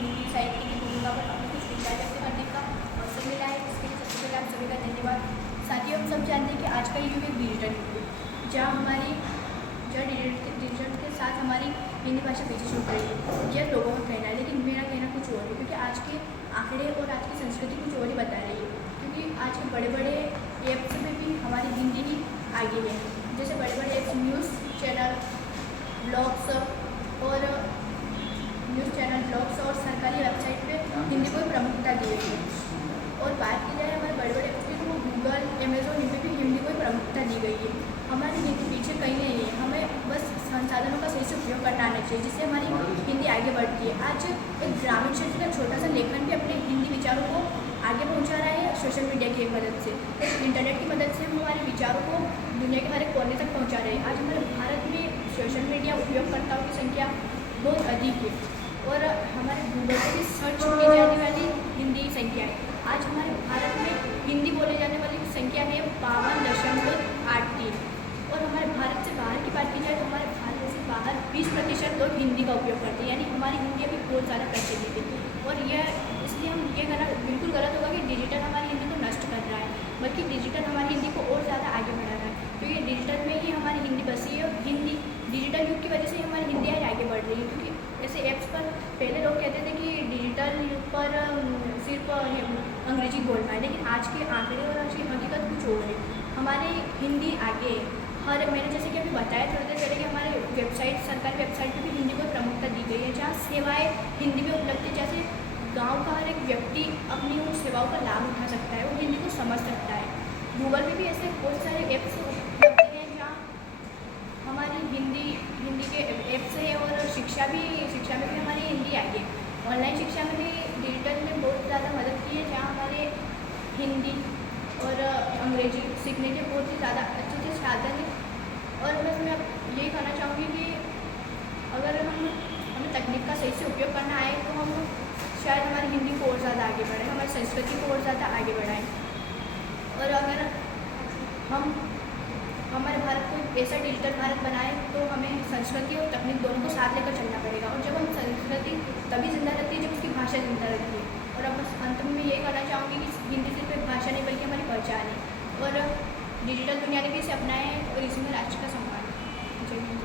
हिंदी साहित्य की भूमिका पर अपने कुछ विचार व्यक्त करने का अवसर मिला है। इसके लिए सबसे पहले आप सभी का धन्यवाद। साथियों, हम सब जानते हैं कि आज का युग एक डिजिटल युग है, जहाँ डिजिटल के साथ हमारी हिंदी भाषा पीछे छूट रही है। यह लोगों का कहना है, लेकिन मेरा कहना कुछ और है, क्योंकि आज के आंकड़े और आज की संस्कृति कुछ और ही बता रही है। क्योंकि आज के बड़े बड़े ऐप्स में भी हमारी हिंदी ही आगे है। जैसे बड़े बड़े ऐप्स, न्यूज़ चैनल, ब्लॉग्स और सरकारी वेबसाइट पे हिंदी को प्रमुखता दी गई है। और बात की जाए हमारे बड़े बड़े ऐप्स की, तो गूगल, अमेजोन, इन पर भी हिंदी को प्रमुखता दी गई है। हमारी हिंदी पीछे कहीं नहीं है, हमें बस संसाधनों का सही से उपयोग करना आना चाहिए, जिससे हमारी हिंदी आगे बढ़ती है। आज एक ग्रामीण क्षेत्र का छोटा सा लेखन भी अपने हिंदी विचारों को आगे पहुंचा रहा है सोशल मीडिया की मदद से। इंटरनेट की मदद से हम हमारे विचारों को दुनिया के हर एक कोने तक पहुंचा रहे हैं। आज हमारे भारत में सोशल मीडिया उपयोगकर्ताओं की संख्या बहुत अधिक है, और हमारे गूगल पर भी सर्च की जाने वाली हिंदी संख्या है। आज हमारे भारत में हिंदी बोले जाने वाली संख्या है 52.83। और हमारे भारत से बाहर की बात की जाए तो हमारे भारत से बाहर 20% लोग हिंदी का उपयोग करते हैं, यानी हमारी हिंदी अभी बहुत ज़्यादा प्रचलित है। और यह इसलिए हम ये कहना बिल्कुल गलत होगा कि डिजिटल हमारी हिंदी को नष्ट कर रहा है, बल्कि डिजिटल हमारी हिंदी को और ज़्यादा आगे बढ़ा रहा है। क्योंकि डिजिटल में ही हमारी हिंदी बसी है, और हिंदी डिजिटल युग की वजह से हमारी हिंदी आज आगे बढ़ रही है। क्योंकि ऐसे ऐप्स पर पहले लोग कहते थे कि डिजिटल युग पर सिर्फ अंग्रेजी बोलना है, लेकिन आज के आंकड़े और आज की हकीकत कुछ और है। हमारी हिंदी आगे मैंने जैसे कि अभी बताया थोड़ी देर पहले कि हमारे वेबसाइट, सरकारी वेबसाइट पर भी हिंदी को प्रमुखता दी गई है, जहाँ सेवाएँ हिंदी में उपलब्ध है। जैसे गांव का हर एक व्यक्ति अपनी उन सेवाओं का लाभ उठा सकता है, वो हिंदी को समझ सकता है। गूगल में भी ऐसे बहुत सारे ऐप्स उपलब्ध हैं जहाँ हमारी हिंदी के ऐप्स है। और शिक्षा में भी हमारी हिंदी आई है। ऑनलाइन शिक्षा में भी डिजिटल ने बहुत ज़्यादा मदद की है, जहाँ हमारे हिंदी और अंग्रेजी सीखने के बहुत ही ज़्यादा अच्छे साधन हैं। और बस मैं यही कहना चाहूँगी कि अगर हमें तकनीक का सही से उपयोग करना आए तो हम शायद हमारी हिंदी को और ज़्यादा आगे बढ़ाएं, हमारी संस्कृति को और ज़्यादा आगे बढ़ाएं। और अगर हम हमारे भारत को ऐसा डिजिटल भारत बनाए तो हमें संस्कृति और तकनीक दोनों को साथ लेकर चलना पड़ेगा। और जब हम संस्कृति तभी जिंदा रहती है जब उसकी भाषा जिंदा रहती है। और अब बस अंत में यही कहना चाहूँगी कि हिंदी सिर्फ एक भाषा नहीं बल्कि हमारी पहचान है, और डिजिटल दुनिया ने भी इसे अपनाया है, और इसमें राष्ट्र का सम्मान है। जय हिंद।